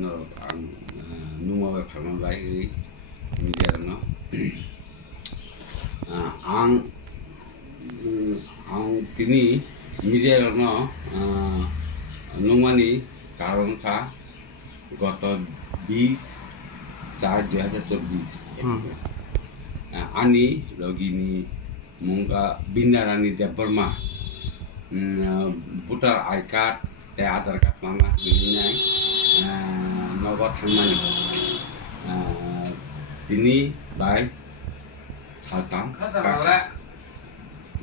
no ang numa ba phalma bai media no ang ang tini media no numani karon ka গত 20/4/2024 ani logini mungka bindarani deborma voter ID card te aadhaar card lana hinai nogod thangmani tini bai saltam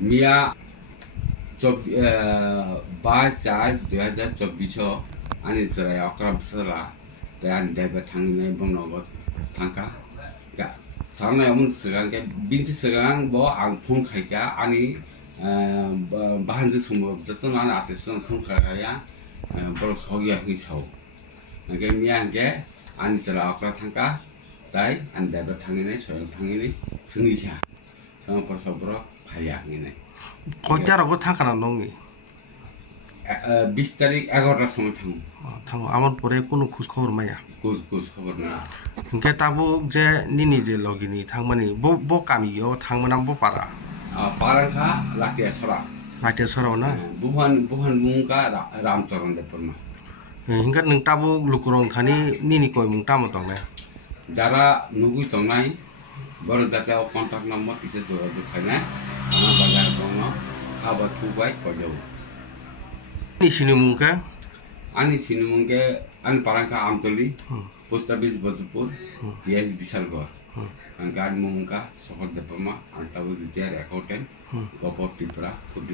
mia 22/4/2024 ani serai okra besara dan dapat tanginai bong nogod tangka ga sarna yamun segang ke binsi segang bo ang phun khaika ani bahan je sumo betul mana atas phun khaikaya boro sogia hisau nge mia nge ani serai okra tangka dai an dapat tanginai soal tanginai sengiha sama pasabro phaya ngene কয়টার থাকা না নঙ্গি 20 তারিখ 11টার সময় থাকো আমার পরে কোনো খোঁজ খবর মাইয়া খোঁজ খবর না ইনকে তাবো যে নিনি যে লগিনি থাকমানি ব কামিও থাকমানা ব পারা পারাংখা লাতিয়া সরা লাইতে সরাও না buhan mungka ramcharan deporma হিংকা নং তাবো লুকুরং থানি নিনি কয় মুং তামো তংনে যারা নুগুই তংনাই বড় জাতে কন্টাক্ট নম্বর তিসে যোগাযোগ খাইনা সানা বাজার দङ খাবার খুবাই কজাও ni sini mungka ani sinumungke an parangka amtoli post office bojpur PS Bisalgor angkan mungka sokot deporma antawu ditiar accountant gopor Tripura Pudi